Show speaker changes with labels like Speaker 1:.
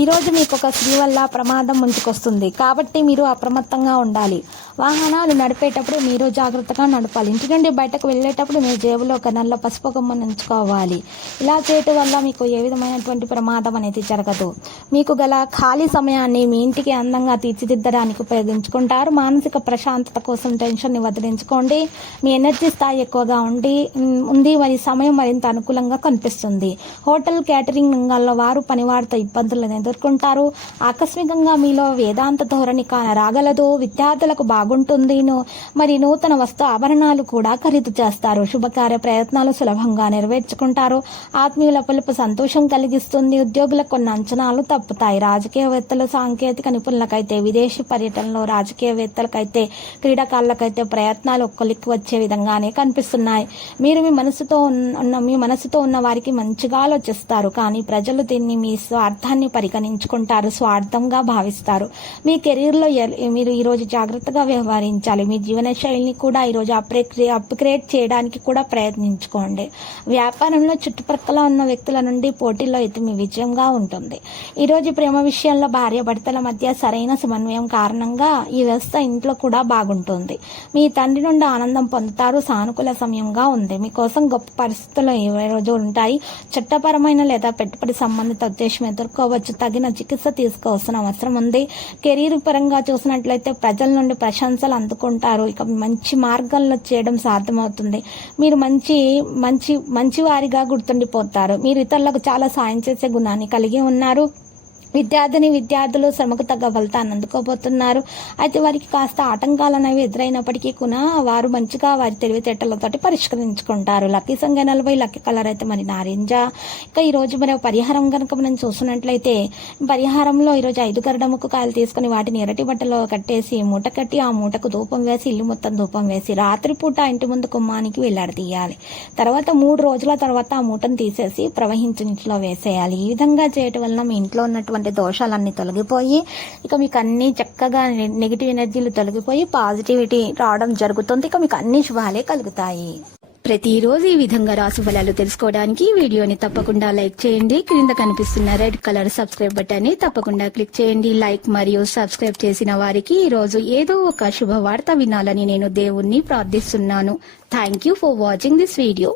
Speaker 1: ఈరోజు మీకు ఒక స్త్రీ వల్ల ప్రమాదం ముంచుకొస్తుంది కాబట్టి మీరు అప్రమత్తంగా ఉండాలి. వాహనాలు నడిపేటప్పుడు మీరు జాగ్రత్తగా నడపాలి. ఇంటి నుండి బయటకు వెళ్ళేటప్పుడు మీ జేబులో ఒక నల్ల పసుపు కొమ్మను ఉంచుకోవాలి. ఇలా చేయటం వల్ల మీకు ఏ విధమైనటువంటి ప్రమాదం అనేది జరగదు. మీకు గల ఖాళీ సమయాన్ని మీ ఇంటికి అందంగా తీర్చిదిద్దడానికి ఉపయోగించుకుంటారు. మానసిక ప్రశాంతత కోసం టెన్షన్ని వదిలించుకోండి. మీ ఎనర్జీ స్థాయి ఎక్కువగా ఉండి ఉంది. మరి సమయం మరింత అనుకూలంగా కనిపిస్తుంది. హోటల్ క్యాటరింగ్ రంగాల్లో వారు పనివారితో ఇబ్బందులను ఎదుర్కొంటారు. ఆకస్మికంగా మీలో వేదాంత ధోరణి కాన రాగలదు విద్యార్థులకు బాగుంటుందిను మరి నూతన వస్తు ఆభరణాలు కూడా ఖరీదు చేస్తారు. శుభకార్య ప్రయత్నాలు సులభంగా నెరవేర్చుకుంటారు. ఆత్మీయుల పిలుపు సంతోషం కలిగిస్తుంది. ఉద్యోగులకు కొన్ని అంచనాలు తప్పుతాయి. రాజకీయవేత్తలు సాంకేతిక నిపుణులకైతే విదేశీ పర్యటనలో రాజకీయవేత్తలకైతే క్రీడాకారులకైతే ప్రయత్నాలు ఒక్కలికి వచ్చే విధంగానే కనిపిస్తున్నాయి. మీరు మీ మనసుతో ఉన్న మీ మనసుతో ఉన్న వారికి మంచిగా ఆలోచిస్తారు. కానీ ప్రజలు దీన్ని మీ స్వార్థాన్ని పరిగణించుకుంటారు స్వార్థంగా భావిస్తారు. మీ కెరీర్లో ఎల్- మీరు ఈరోజు జాగ్రత్తగా వ్యవహరించాలి. మీ జీవన శైలిని కూడా ఈరోజు అప్గ్రేడ్ అప్గ్రేడ్ చేయడానికి కూడా ప్రయత్నించుకోండి. వ్యాపారంలో చుట్టుపక్కల ఉన్న వ్యక్తుల నుండి పోటీలో అయితే మీ విజయంగా ఉంటుంది. ఈరోజు ప్రేమ విషయంలో భార్య భర్తల మధ్య సరైన సమన్వయం కారణంగా ఈ వ్యవస్థ ఇంట్లో కూడా బాగుంటుంది. మీ తండ్రి నుండి ఆనందం పొందుతారు సానుకూల సమయంగా ఉంది. మీకోసం గొప్ప పరిస్థితులు ఏ రోజు ఉంటాయి. చట్టపరమైన లేదా పెట్టుబడి సంబంధిత ఉద్దేశం ఎదుర్కోవచ్చు. తగిన చికిత్స తీసుకోవాల్సిన అవసరం ఉంది. కెరీర్ పరంగా చూసినట్లయితే ప్రజల నుండి ప్రశంసలు అందుకుంటారు. ఇక మంచి మార్గంలో చేయడం సాధ్యమవుతుంది. మీరు మంచి మంచి మంచి వారిగా గుర్తుండిపోతారు. మీరు ఇతరులకు చాలా సాయం చేసే గుణాన్ని కలిగి ఉన్నారు. విద్యార్థిని విద్యార్థులు శ్రమకు తగ్గ ఫలితాన్ని అందుకోబోతున్నారు. అయితే వారికి కాస్త ఆటంకాలు అనేవి ఎదురైనప్పటికీ కూడా వారు మంచిగా వారి తెలివితేటలతోటి పరిష్కరించుకుంటారు. లక్కీ సంఖ్య నలభై లక్కీ కలర్ అయితే మరి నారింజ. ఇంకా ఈరోజు మరి పరిహారం కనుక మనం చూసినట్లయితే పరిహారంలో ఈరోజు ఐదు గరడముకు కాయలు తీసుకుని వాటిని ఎరటి బట్టలో కట్టేసి మూట కట్టి ఆ మూటకు ధూపం వేసి ఇల్లు మొత్తం ధూపం వేసి రాత్రిపూట ఇంటి ముందు కుమ్మానికి వేలాడదీయాలి తర్వాత మూడు రోజుల తర్వాత ఆ మూటను తీసేసి ప్రవహించిన ఇంట్లో వేసేయాలి. ఈ విధంగా చేయటం వలన మీ ఇంట్లో ఉన్నటువంటి దోషాలన్నీ తొలగిపోయి ఇక మీకు అన్ని చక్కగా నెగిటివ్ ఎనర్జీలు తొలగిపోయి పాజిటివిటీ రావడం జరుగుతుంది. ఇక మీకు అన్ని శుభాలే కలుగుతాయి.
Speaker 2: ప్రతిరోజు ఈ విధంగా రాసు ఫలాలు తెలుసుకోవడానికి వీడియోని తప్పకుండా లైక్ చేయండి. క్రింద కనిపిస్తున్న రెడ్ కలర్ సబ్స్క్రైబ్ బటన్ని తప్పకుండా క్లిక్ చేయండి. లైక్ మరియు సబ్స్క్రైబ్ చేసిన వారికి ఈ రోజు ఏదో ఒక శుభవార్త వినాలని నేను దేవుణ్ణి ప్రార్థిస్తున్నాను. Thank you for watching this video